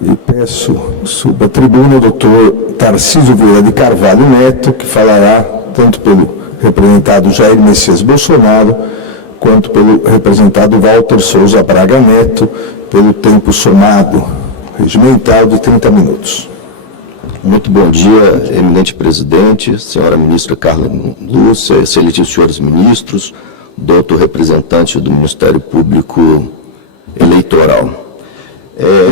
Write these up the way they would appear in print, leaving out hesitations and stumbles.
E peço suba à tribuna o doutor Tarcísio Vieira de Carvalho Neto, que falará tanto pelo representado Jair Messias Bolsonaro, quanto pelo representado Walter Souza Braga Neto, pelo tempo somado regimental de 30 minutos. Muito bom dia, eminente presidente, senhora ministra Carla Lúcia, excelentíssimos senhores ministros, doutor representante do Ministério Público Eleitoral.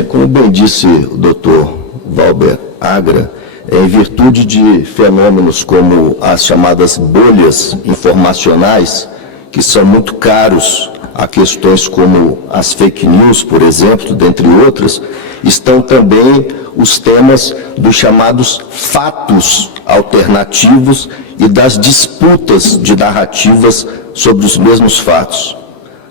Como bem disse o doutor Valber Agra, em virtude de fenômenos como as chamadas bolhas informacionais, que são muito caros a questões como as fake news, por exemplo, dentre outras, estão também os temas dos chamados fatos alternativos e das disputas de narrativas sobre os mesmos fatos.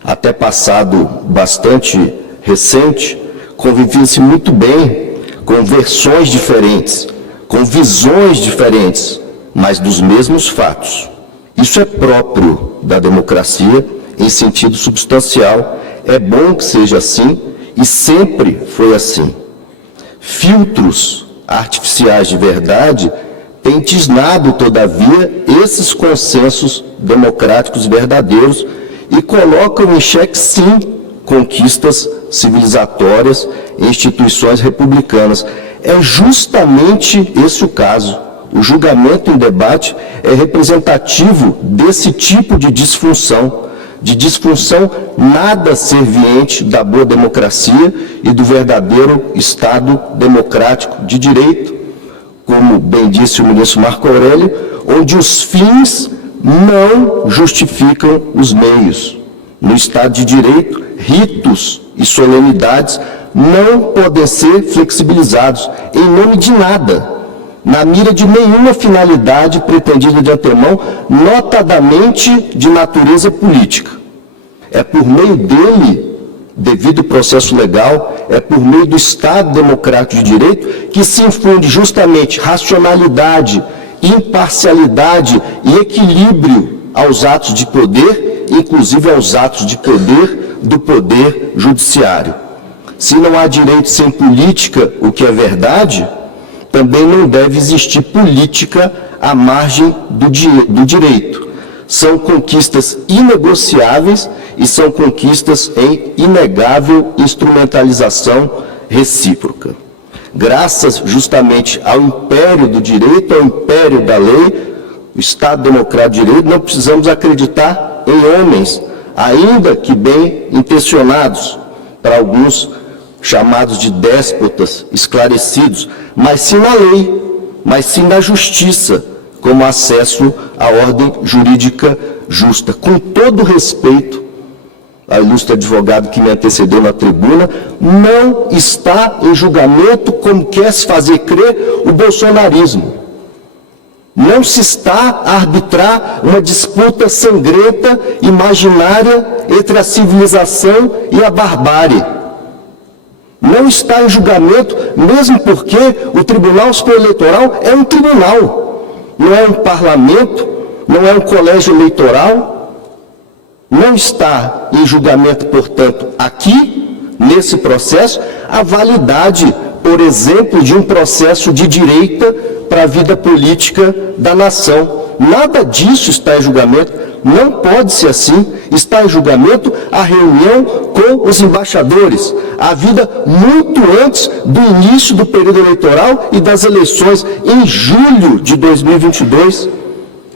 Até passado bastante recente, convivia-se muito bem com versões diferentes, com visões diferentes, mas dos mesmos fatos. Isso é próprio da democracia em sentido substancial. É bom que seja assim e sempre foi assim. Filtros artificiais de verdade têm tisnado, todavia, esses consensos democráticos verdadeiros e colocam em xeque, sim, conquistas civilizatórias e instituições republicanas. É justamente esse o caso. O julgamento em debate é representativo desse tipo de disfunção nada serviente da boa democracia e do verdadeiro Estado democrático de direito, como bem disse o ministro Marco Aurélio, onde os fins não justificam os meios. No Estado de Direito, ritos e solenidades não podem ser flexibilizados em nome de nada, na mira de nenhuma finalidade pretendida de antemão, notadamente de natureza política. É por meio dele, devido ao processo legal, é por meio do Estado democrático de direito que se infunde justamente racionalidade, imparcialidade e equilíbrio aos atos de poder, inclusive aos atos de poder do poder judiciário. Se não há direito sem política, o que é verdade, também não deve existir política à margem do direito. São conquistas inegociáveis e são conquistas em inegável instrumentalização recíproca. Graças justamente ao império do direito, ao império da lei, o Estado democrático de direito, não precisamos acreditar em homens, ainda que bem intencionados, para alguns chamados de déspotas esclarecidos, mas sim na lei, mas sim na justiça, como acesso à ordem jurídica justa. Com todo respeito ao ilustre advogado que me antecedeu na tribuna, não está em julgamento, como quer se fazer crer, o bolsonarismo. Não se está a arbitrar uma disputa sangrenta, imaginária, entre a civilização e a barbárie. Não está em julgamento, mesmo porque o Tribunal Superior Eleitoral é um tribunal, não é um parlamento, não é um colégio eleitoral. Não está em julgamento, portanto, aqui, nesse processo, a validade, por exemplo, de um processo de direita para a vida política da nação. Nada disso está em julgamento. Não pode ser assim. Está em julgamento a reunião com os embaixadores, a vida muito antes do início do período eleitoral e das eleições, em julho de 2022,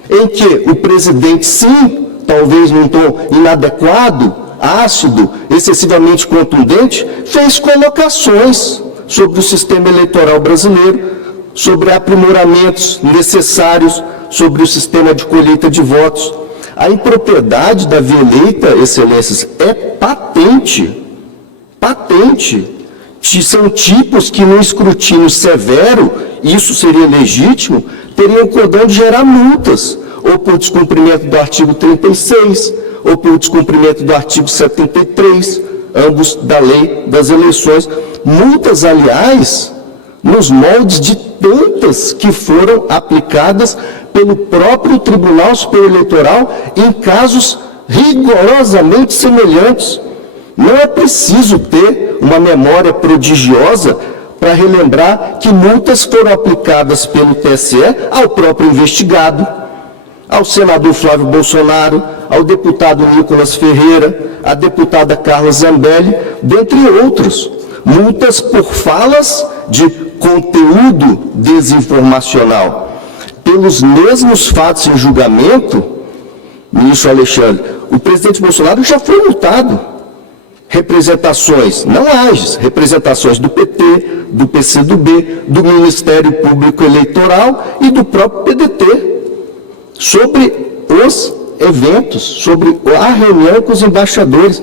em que o presidente, sim, talvez num tom inadequado, ácido, excessivamente contundente, fez colocações sobre o sistema eleitoral brasileiro, sobre aprimoramentos necessários, sobre o sistema de colheita de votos. A impropriedade da via eleita, excelências, é patente. Patente. São tipos que, num escrutínio severo, isso seria legítimo, teriam condão de gerar multas, ou por descumprimento do artigo 36, ou por descumprimento do artigo 73, ambos da lei das eleições. Multas, aliás, nos moldes de tantas que foram aplicadas pelo próprio Tribunal Superior Eleitoral em casos rigorosamente semelhantes. Não é preciso ter uma memória prodigiosa para relembrar que multas foram aplicadas pelo TSE ao próprio investigado, ao senador Flávio Bolsonaro, ao deputado Nicolas Ferreira, à deputada Carla Zambelli, dentre outros. Multas por falas de conteúdo desinformacional. Pelos mesmos fatos em julgamento, ministro Alexandre, o presidente Bolsonaro já foi multado. Representações, não AGES, representações do PT, do PCdoB, do Ministério Público Eleitoral e do próprio PDT, sobre os eventos, sobre a reunião com os embaixadores.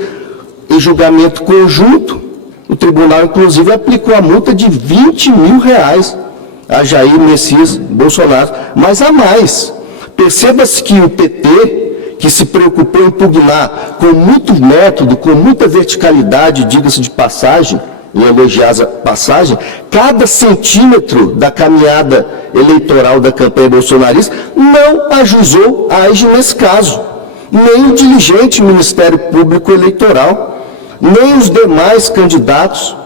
Em julgamento conjunto, o tribunal, inclusive, aplicou a multa de R$20 mil a Jair Messias Bolsonaro. Mas há mais. Perceba-se que o PT, que se preocupou em impugnar com muito método, com muita verticalidade, diga-se de passagem, em elogiosa passagem, cada centímetro da caminhada eleitoral da campanha bolsonarista, não ajuizou a AGE nesse caso. Nem o diligente Ministério Público Eleitoral, nem os demais candidatos,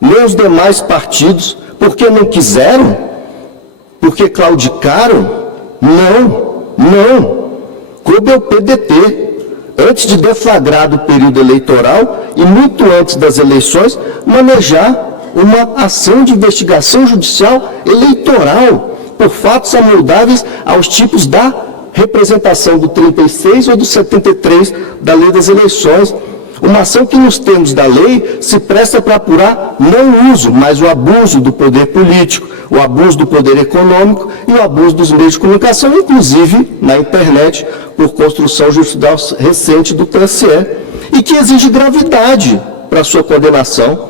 nem os demais partidos, porque não quiseram, porque claudicaram, não. Coube ao PDT, antes de deflagrar do período eleitoral e muito antes das eleições, manejar uma ação de investigação judicial eleitoral por fatos amoldáveis aos tipos da representação do 36 ou do 73 da Lei das Eleições. Uma ação que, nos termos da lei, se presta para apurar não o uso, mas o abuso do poder político, o abuso do poder econômico e o abuso dos meios de comunicação, inclusive na internet, por construção judicial recente do TSE, e que exige gravidade para sua condenação.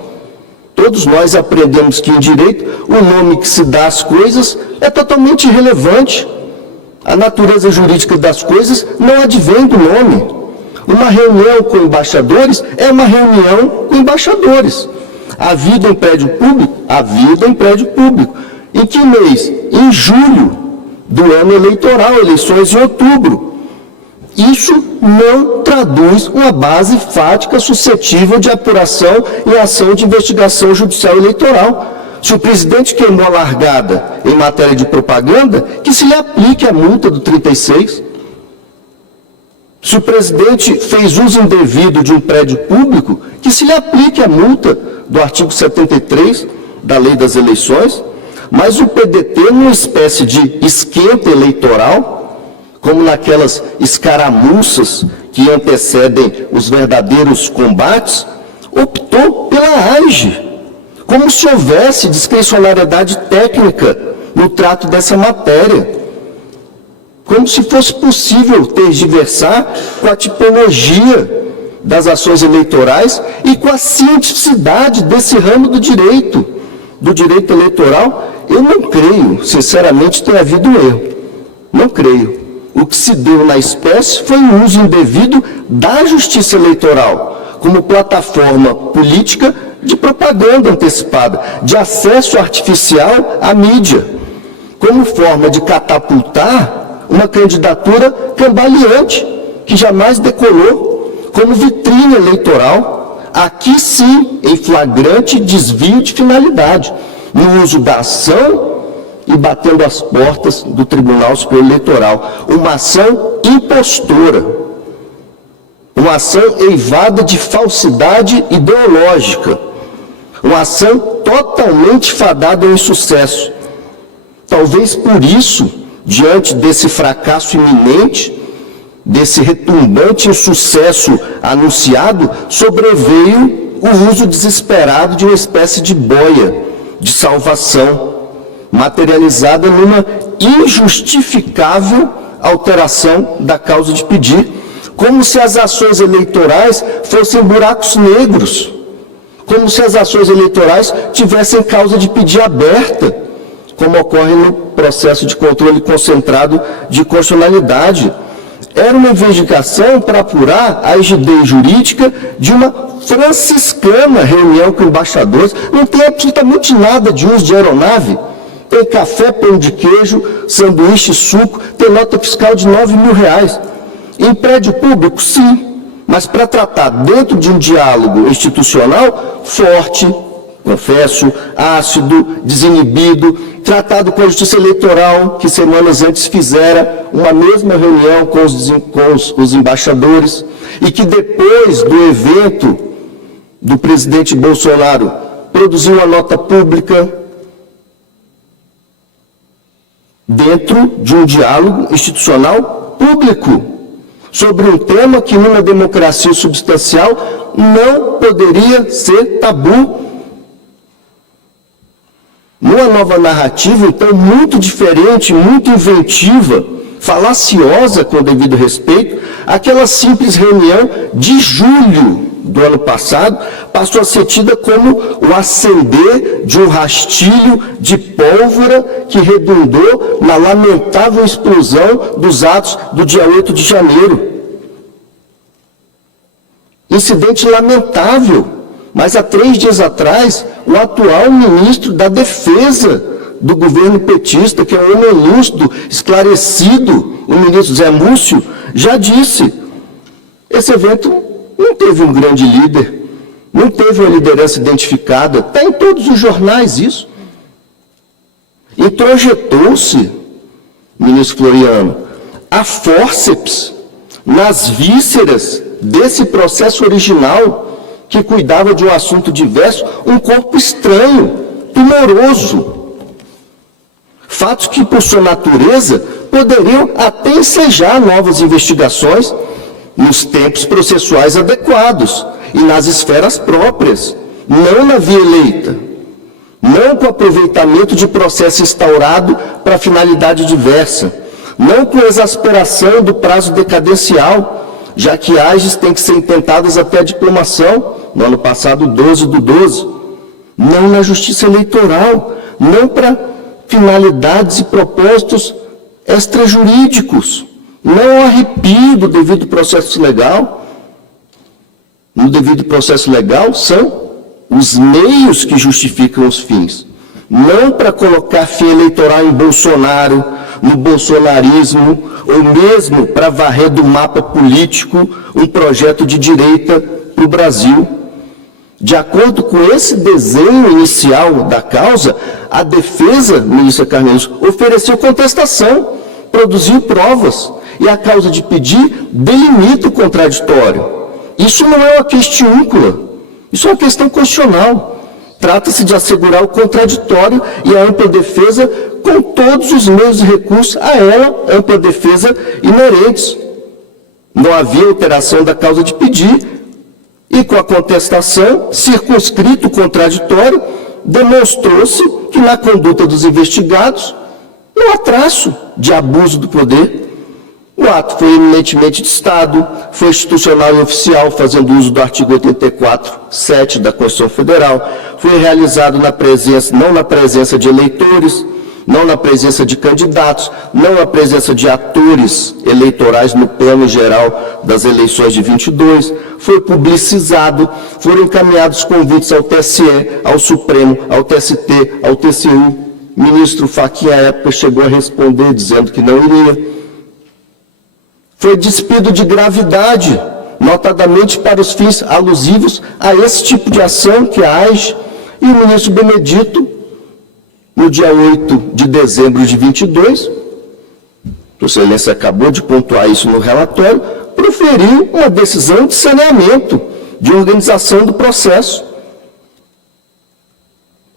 Todos nós aprendemos que, em direito, o nome que se dá às coisas é totalmente irrelevante. A natureza jurídica das coisas não advém do nome. Uma reunião com embaixadores é uma reunião com embaixadores. A vida em prédio público? A vida em prédio público. Em que mês? Em julho do ano eleitoral, eleições em outubro. Isso não traduz uma base fática suscetível de apuração em ação de investigação judicial eleitoral. Se o presidente queimou a largada em matéria de propaganda, que se lhe aplique a multa do 36. Se o presidente fez uso indevido de um prédio público, que se lhe aplique a multa do artigo 73 da Lei das Eleições. Mas o PDT, numa espécie de esquenta eleitoral, como naquelas escaramuças que antecedem os verdadeiros combates, optou pela AGE, como se houvesse discricionariedade técnica no trato dessa matéria. Como se fosse possível tergiversar com a tipologia das ações eleitorais e com a cientificidade desse ramo do direito eleitoral. Eu não creio, sinceramente, ter havido um erro. Não creio. O que se deu na espécie foi o uso indevido da justiça eleitoral como plataforma política de propaganda antecipada, de acesso artificial à mídia, como forma de catapultar uma candidatura cambaleante, que jamais decolou, como vitrine eleitoral, aqui sim, em flagrante desvio de finalidade, no uso da ação e batendo as portas do Tribunal Superior Eleitoral. Uma ação impostora, uma ação eivada de falsidade ideológica, uma ação totalmente fadada ao insucesso. Talvez por isso, diante desse fracasso iminente, desse retumbante insucesso anunciado, sobreveio o uso desesperado de uma espécie de boia de salvação, materializada numa injustificável alteração da causa de pedir, como se as ações eleitorais fossem buracos negros, como se as ações eleitorais tivessem causa de pedir aberta, como ocorre no processo de controle concentrado de constitucionalidade. Era uma investigação para apurar a rigidez jurídica de uma franciscana reunião com embaixadores. Não tem absolutamente nada de uso de aeronave. Tem café, pão de queijo, sanduíche, suco, tem nota fiscal de R$9 mil. Em prédio público, sim, mas para tratar dentro de um diálogo institucional forte, confesso, ácido, desinibido, tratado com a Justiça Eleitoral, que semanas antes fizera uma mesma reunião com os embaixadores, e que depois do evento do presidente Bolsonaro produziu uma nota pública dentro de um diálogo institucional público sobre um tema que numa democracia substancial não poderia ser tabu. Numa nova narrativa, então, muito diferente, muito inventiva, falaciosa, com o devido respeito, aquela simples reunião de julho do ano passado passou a ser tida como o acender de um rastilho de pólvora que redundou na lamentável explosão dos atos do dia 8 de janeiro. Incidente lamentável, mas há 3 dias atrás, o atual ministro da Defesa do governo petista, que é um homem lúcido, esclarecido, o ministro Zé Múcio, já disse: esse evento não teve um grande líder, não teve uma liderança identificada, está em todos os jornais isso. Introjetou-se, ministro Floriano, a fórceps nas vísceras desse processo original, que cuidava de um assunto diverso, um corpo estranho, tumoroso. Fatos que, por sua natureza, poderiam até ensejar novas investigações nos tempos processuais adequados e nas esferas próprias, não na via eleita, não com aproveitamento de processo instaurado para finalidade diversa, não com exasperação do prazo decadencial, já que AGEs têm que ser intentadas até a diplomação, no ano passado, 12/12, não na justiça eleitoral, não para finalidades e propósitos extrajurídicos, não ao arrepio do devido processo legal. No devido processo legal são os meios que justificam os fins, não para colocar fim eleitoral em Bolsonaro, no bolsonarismo, ou mesmo para varrer do mapa político um projeto de direita para o Brasil. De acordo com esse desenho inicial da causa, a defesa, ministra Carneiro, ofereceu contestação, produziu provas, e a causa de pedir delimita o contraditório. Isso não é uma questiúncula, isso é uma questão constitucional. Trata-se de assegurar o contraditório e a ampla defesa com todos os meios e recursos a ela, ampla defesa, inerentes. Não havia alteração da causa de pedir, e com a contestação, circunscrito o contraditório, demonstrou-se que na conduta dos investigados não há traço de abuso do poder. O ato foi eminentemente de Estado, foi institucional e oficial, fazendo uso do artigo 84(7) da Constituição Federal, foi realizado não na presença de eleitores, não na presença de candidatos, não na presença de atores eleitorais no plano geral das eleições de 22, foi publicizado, foram encaminhados convites ao TSE, ao Supremo, ao TST, ao TCU. O ministro Fachin, à época, chegou a responder dizendo que não iria. Foi despido de gravidade, notadamente para os fins alusivos a esse tipo de ação que a AGE e o ministro Benedito, no dia 8 de dezembro de 22, Sua Excelência acabou de pontuar isso no relatório, proferiu uma decisão de saneamento, de organização do processo,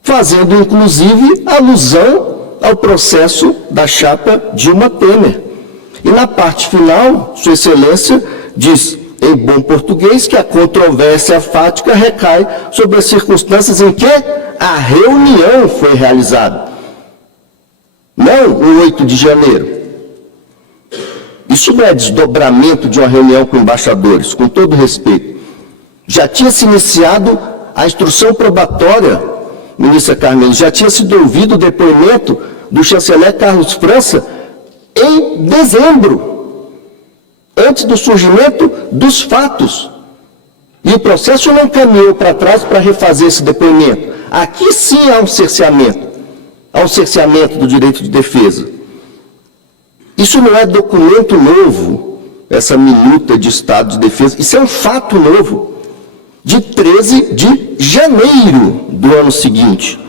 fazendo inclusive alusão ao processo da chapa Dilma Temer. E na parte final, Sua Excelência diz, em bom português, que a controvérsia fática recai sobre as circunstâncias em que a reunião foi realizada. Não o 8 de janeiro. Isso não é desdobramento de uma reunião com embaixadores, com todo respeito. Já tinha se iniciado a instrução probatória, ministra Carneiro, já tinha sido ouvido o depoimento do chanceler Carlos França em dezembro, antes do surgimento dos fatos. E o processo não caminhou para trás para refazer esse depoimento. Aqui sim há um cerceamento do direito de defesa. Isso não é documento novo, essa minuta de estado de defesa, isso é um fato novo. de 13 de janeiro do ano seguinte.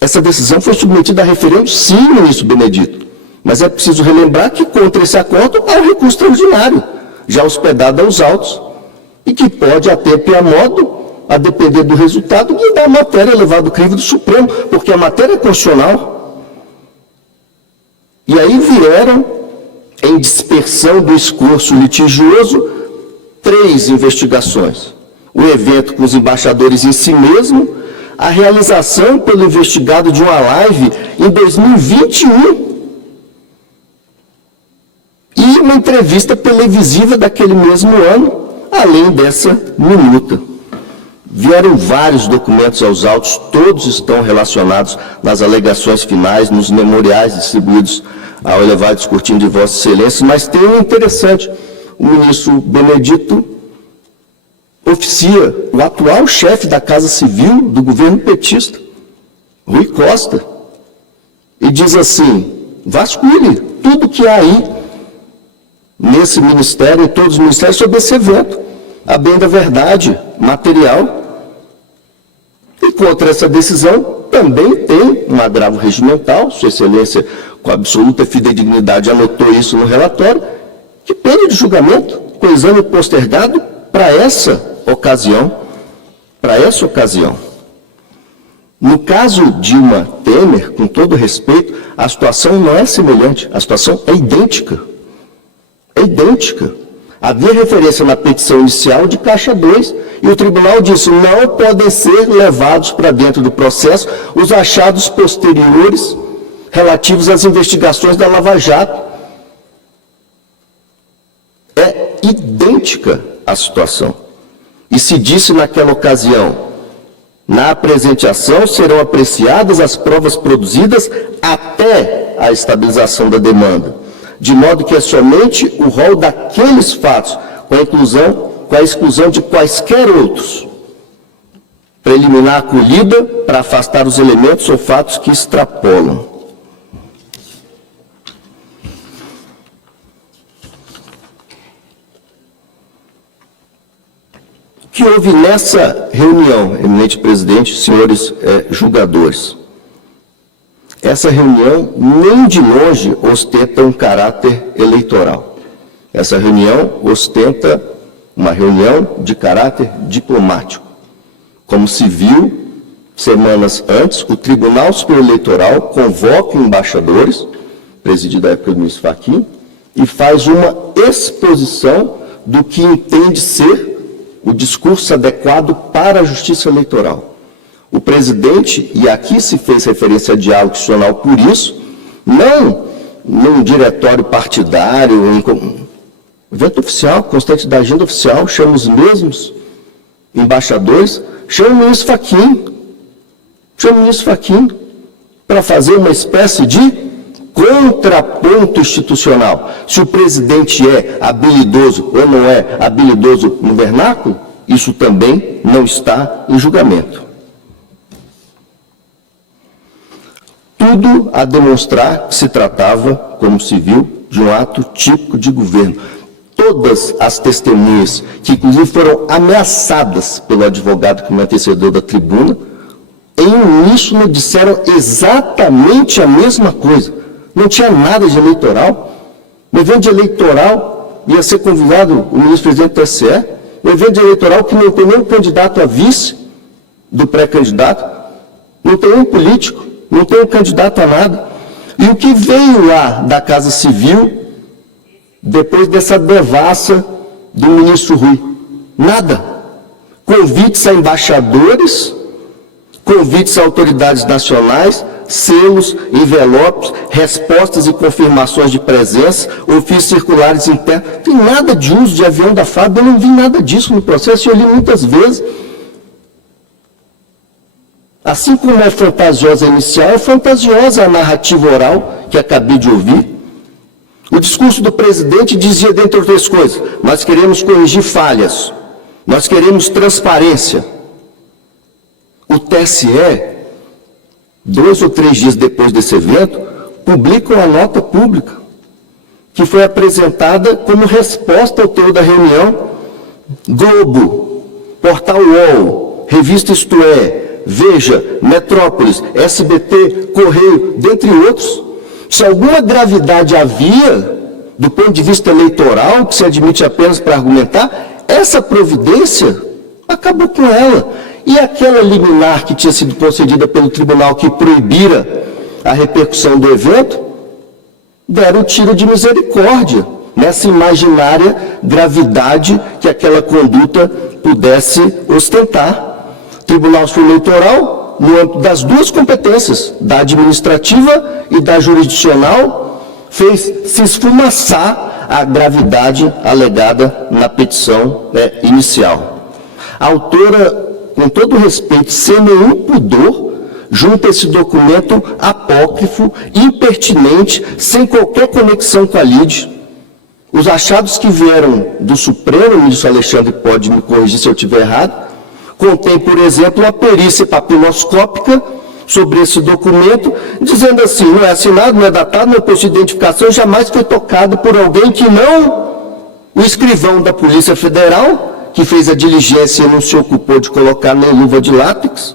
Essa decisão foi submetida a referendo, sim, ministro Benedito. Mas é preciso relembrar que, contra esse acordo, há um recurso extraordinário, já hospedado aos autos, e que pode, a tempo e a modo, a depender do resultado, guiar a matéria levada ao crivo do Supremo, porque a matéria é constitucional. E aí vieram, em dispersão do esforço litigioso, 3 investigações. O evento com os embaixadores em si mesmo, a realização pelo investigado de uma live em 2021 e uma entrevista televisiva daquele mesmo ano, além dessa minuta. Vieram vários documentos aos autos, todos estão relacionados nas alegações finais, nos memoriais distribuídos ao elevado escrutínio de Vossa Excelência, mas tem um interessante. O ministro Benedito oficia o atual chefe da Casa Civil do governo petista, Rui Costa, e diz assim: vasculhe tudo que há aí, nesse ministério, em todos os ministérios, sobre esse evento, a bem da verdade material. E contra essa decisão também tem um agravo regimental, Sua Excelência, com absoluta fidedignidade, anotou isso no relatório, que pede de julgamento, com exame postergado para essa ocasião. No caso Dilma Temer, com todo respeito, a situação não é semelhante, a situação é idêntica. É idêntica. Havia referência na petição inicial de Caixa 2, e o tribunal disse: não podem ser levados para dentro do processo os achados posteriores relativos às investigações da Lava Jato. É idêntica a situação. E se disse naquela ocasião: na apresentação serão apreciadas as provas produzidas até a estabilização da demanda, de modo que é somente o rol daqueles fatos, com a exclusão de quaisquer outros, preliminar acolhida para afastar os elementos ou fatos que extrapolam. O que houve nessa reunião, eminente presidente, senhores julgadores? Essa reunião nem de longe ostenta um caráter eleitoral. Essa reunião ostenta uma reunião de caráter diplomático. Como se viu, semanas antes, o Tribunal Superior Eleitoral convoca embaixadores, presidido à época do ministro Fachin, e faz uma exposição do que entende ser o discurso adequado para a justiça eleitoral. O presidente, e aqui se fez referência a diálogo institucional por isso, não num diretório partidário, em evento oficial, constante da agenda oficial, chama os mesmos embaixadores, chama o ministro Fachin, para fazer uma espécie de contraponto institucional. Se o presidente é habilidoso ou não é habilidoso no vernáculo, isso também não está em julgamento. Tudo a demonstrar que se tratava, como se viu, de um ato típico de governo. Todas as testemunhas, que inclusive foram ameaçadas pelo advogado que me antecedeu da tribuna, em uníssono disseram exatamente a mesma coisa. Não tinha nada de eleitoral. No evento de eleitoral ia ser convidado o ministro-presidente do TSE, no evento de eleitoral que não tem nenhum candidato a vice do pré-candidato, não tem nenhum político, não tem um candidato a nada. E o que veio lá da Casa Civil, depois dessa devassa do ministro Rui? Nada. Convites a embaixadores, convites a autoridades nacionais, selos, envelopes, respostas e confirmações de presença, ofícios circulares internos. Não tem nada de uso de avião da FAB, eu não vi nada disso no processo, e eu li muitas vezes. Assim como é fantasiosa a inicial, é fantasiosa a narrativa oral que acabei de ouvir. O discurso do presidente dizia, dentre outras coisas: nós queremos corrigir falhas, nós queremos transparência. O TSE, 2 ou 3 dias depois desse evento, publica uma nota pública que foi apresentada como resposta ao teor da reunião. Globo, Portal UOL, Revista Isto É, Veja, Metrópolis, SBT, Correio, dentre outros. Se alguma gravidade havia, do ponto de vista eleitoral, que se admite apenas para argumentar, essa providência acabou com ela. E aquela liminar que tinha sido concedida pelo tribunal que proibira a repercussão do evento, deram um tiro de misericórdia nessa imaginária gravidade que aquela conduta pudesse ostentar. O Tribunal Eleitoral, no âmbito das duas competências, da administrativa e da jurisdicional, fez se esfumaçar a gravidade alegada na petição inicial. A autora, com todo respeito, sem nenhum pudor, junta esse documento apócrifo, impertinente, sem qualquer conexão com a lide. Os achados que vieram do Supremo, o ministro Alexandre pode me corrigir se eu estiver errado, contém, por exemplo, a perícia papinoscópica sobre esse documento, dizendo assim, não é assinado, não é datado, não é posto de identificação, jamais foi tocado por alguém que não o escrivão da Polícia Federal, que fez a diligência e não se ocupou de colocar nem luva de látex,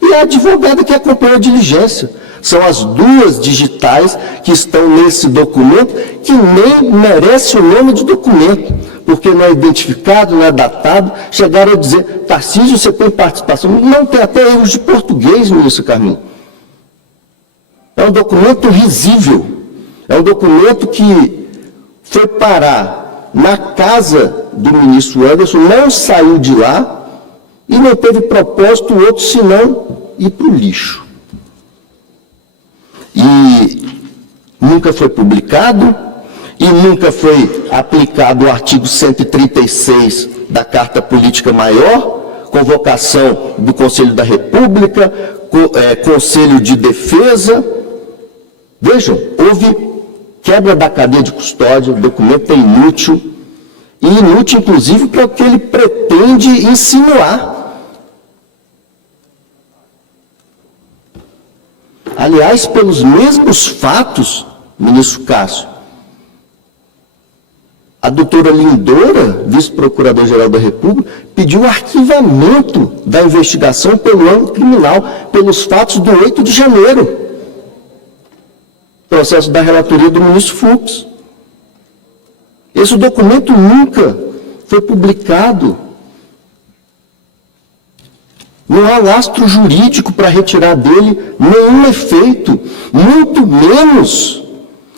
e a advogada que acompanhou a diligência. São as duas digitais que estão nesse documento, que nem merece o nome de documento, porque não é identificado, não é datado. Chegaram a dizer, Tarcísio, você tem participação? Não, tem até erros de português, ministro Carminho. É um documento risível. É um documento que foi parar na casa do ministro Anderson, não saiu de lá, e não teve propósito outro senão ir para o lixo. E nunca foi publicado, e nunca foi aplicado o artigo 136 da Carta Política Maior, convocação do Conselho da República, Conselho de Defesa. Vejam, houve quebra da cadeia de custódia, o documento é inútil, e inútil, inclusive, para o que ele pretende insinuar. Aliás, pelos mesmos fatos, ministro Cássio, a doutora Lindora, vice-procurador-geral da República, pediu o arquivamento da investigação pelo âmbito criminal, pelos fatos do 8 de janeiro, processo da relatoria do ministro Fux. Esse documento nunca foi publicado. Não há lastro jurídico para retirar dele nenhum efeito, muito menos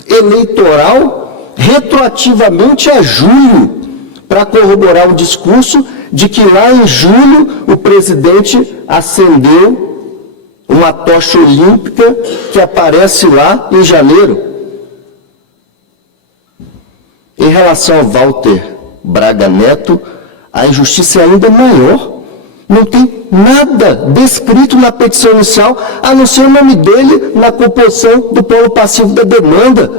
eleitoral, retroativamente a julho, para corroborar o discurso de que lá em julho o presidente acendeu uma tocha olímpica que aparece lá em janeiro. Em relação ao Walter Braga Neto, a injustiça é ainda maior. Não tem nada descrito na petição inicial, a não ser o nome dele na composição do polo passivo da demanda.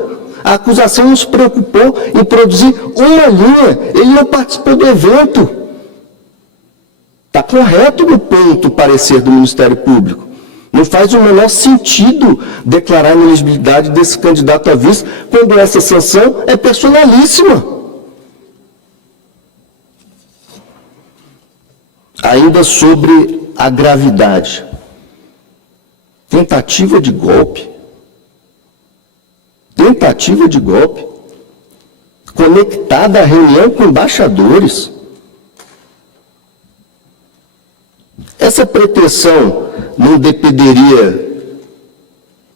A acusação não se preocupou em produzir uma linha, ele não participou do evento. Está correto no ponto o parecer do Ministério Público. Não faz o menor sentido declarar a inelegibilidade desse candidato a vice quando essa sanção é personalíssima. Ainda sobre a gravidade. Tentativa de golpe. Tentativa de golpe. Conectada à reunião com embaixadores. Essa pretensão não dependeria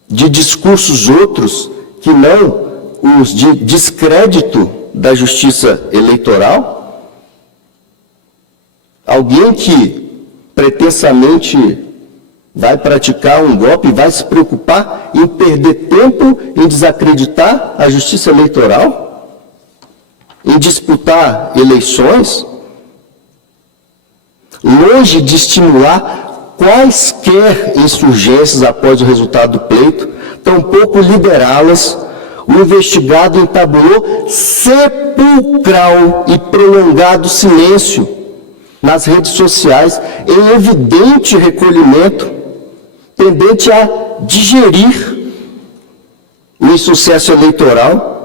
de discursos outros que não os de descrédito da justiça eleitoral? Alguém que pretensamente vai praticar um golpe, vai se preocupar em perder tempo em desacreditar a justiça eleitoral? Em disputar eleições? Longe de estimular quaisquer insurgências após o resultado do pleito, tampouco liderá-las, o investigado entabulou sepulcral e prolongado silêncio nas redes sociais, em evidente recolhimento, tendente a digerir o insucesso eleitoral.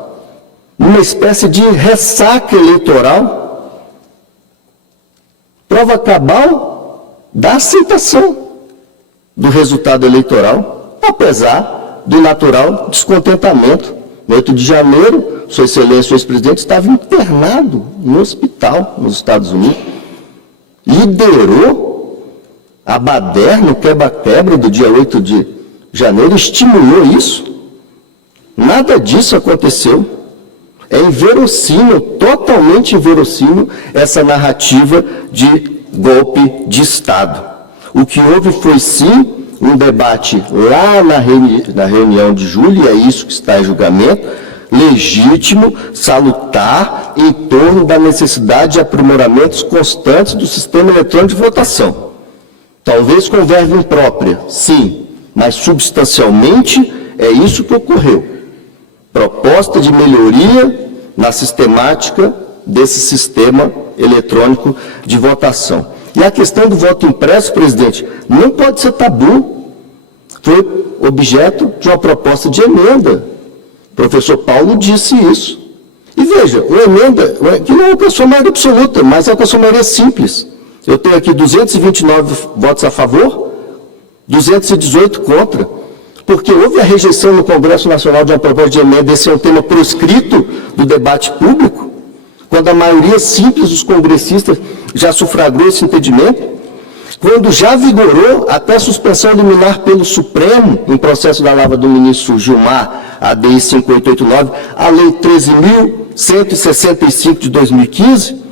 numa espécie de ressaca eleitoral, prova cabal da aceitação do resultado eleitoral, apesar do natural descontentamento. No 8 de janeiro, Sua Excelência, o ex-presidente, estava internado no hospital nos Estados Unidos. Liderou a baderna, o quebra-quebra do dia 8 de janeiro, estimulou isso. Nada disso aconteceu. É inverossímil, totalmente inverossímil, essa narrativa de golpe de Estado. O que houve foi, sim, um debate lá na reunião de julho, e é isso que está em julgamento, legítimo, salutar, em torno da necessidade de aprimoramentos constantes do sistema eletrônico de votação. Talvez com verba imprópria, sim, mas substancialmente é isso que ocorreu. Proposta de melhoria na sistemática desse sistema eletrônico de votação. E a questão do voto impresso, presidente, não pode ser tabu. Foi objeto de uma proposta de emenda. O professor Paulo disse isso. E veja, uma emenda, que não é com a sua maioria absoluta, mas é com a sua maioria simples. Eu tenho aqui 229 votos a favor, 218 contra. Porque houve a rejeição no Congresso Nacional de uma proposta de emenda, esse é um tema proscrito do debate público, quando a maioria simples dos congressistas já sufragou esse entendimento, quando já vigorou até a suspensão liminar pelo Supremo, em processo da lava do ministro Gilmar, a DI 5889, a Lei 13.165 de 2015,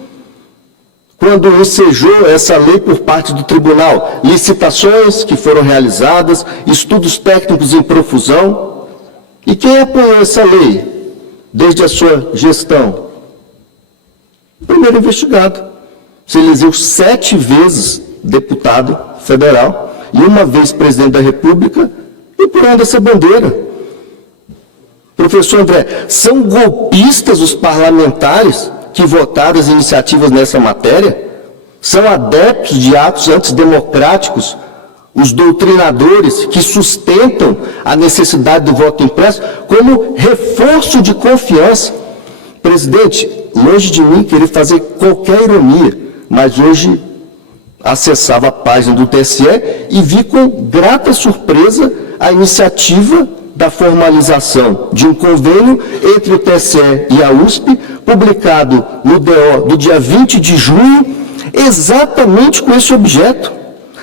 quando ensejou essa lei por parte do tribunal, licitações que foram realizadas, estudos técnicos em profusão. E quem apoiou essa lei desde a sua gestão? O primeiro investigado. Se elegeu 7 vezes deputado federal e uma vez presidente da República, empurrando essa bandeira. Professor André, são golpistas os parlamentares que votaram as iniciativas nessa matéria? São adeptos de atos antidemocráticos, os doutrinadores que sustentam a necessidade do voto impresso como reforço de confiança. Presidente, longe de mim querer fazer qualquer ironia, mas hoje acessava a página do TSE e vi com grata surpresa a iniciativa da formalização de um convênio entre o TSE e a USP, publicado no DO do dia 20 de junho, exatamente com esse objeto: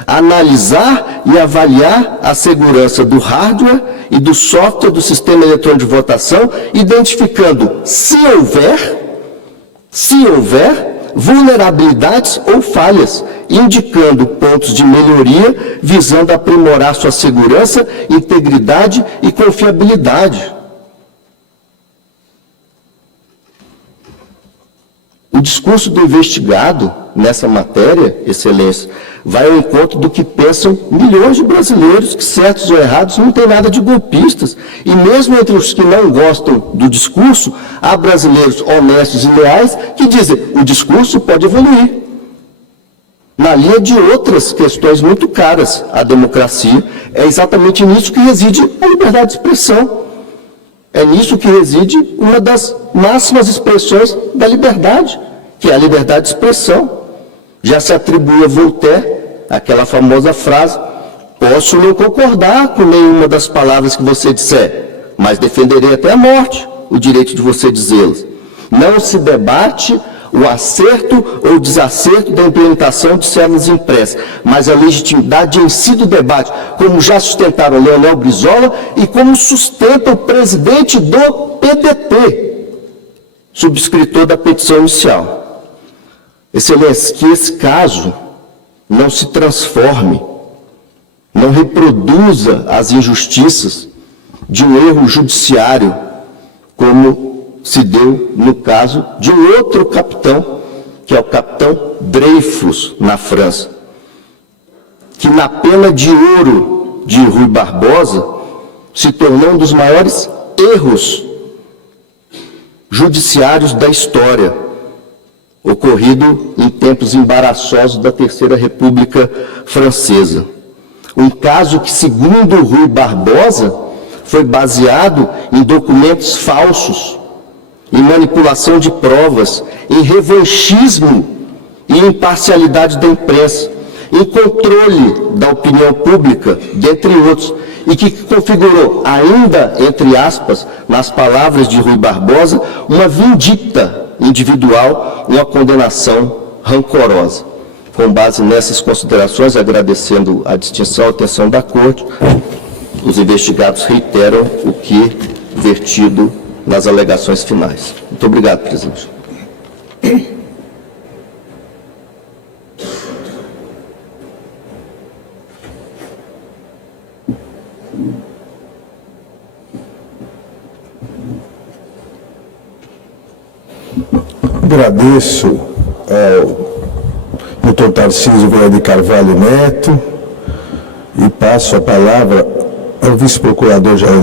analisar e avaliar a segurança do hardware e do software do sistema eletrônico de votação, identificando, se houver, vulnerabilidades ou falhas, indicando pontos de melhoria, visando aprimorar sua segurança, integridade e confiabilidade. O discurso do investigado nessa matéria, Excelência, vai ao encontro do que pensam milhões de brasileiros que, certos ou errados, não tem nada de golpistas. E mesmo entre os que não gostam do discurso, há brasileiros honestos e leais que dizem: o discurso pode evoluir. Na linha de outras questões muito caras à democracia, é exatamente nisso que reside a liberdade de expressão. É nisso que reside uma das máximas expressões da liberdade, que é a liberdade de expressão. Já se atribui a Voltaire aquela famosa frase: posso não concordar com nenhuma das palavras que você disser, mas defenderei até a morte o direito de você dizê-las. Não se debate o acerto ou desacerto da implementação de células impressas, mas a legitimidade em si do debate, como já sustentaram Leonel Brizola e como sustenta o presidente do PDT, subscritor da petição inicial. Excelência, que esse caso não se transforme, não reproduza as injustiças de um erro judiciário, como se deu no caso de um outro capitão, que é o capitão Dreyfus, na França, que na pena de ouro de Rui Barbosa se tornou um dos maiores erros judiciários da história, ocorrido em tempos embaraçosos da Terceira República Francesa. Um caso que, segundo Rui Barbosa, foi baseado em documentos falsos, em manipulação de provas, em revanchismo e imparcialidade da imprensa, em controle da opinião pública, dentre outros, e que configurou ainda, entre aspas, nas palavras de Rui Barbosa, uma vindicta individual, uma condenação rancorosa. Com base nessas considerações, agradecendo a distinção e atenção da Corte, os investigados reiteram o que vertido nas alegações finais. Muito obrigado, presidente. Agradeço ao Dr. Tarcísio Vieira de Carvalho Neto e passo a palavra ao vice-procurador-geral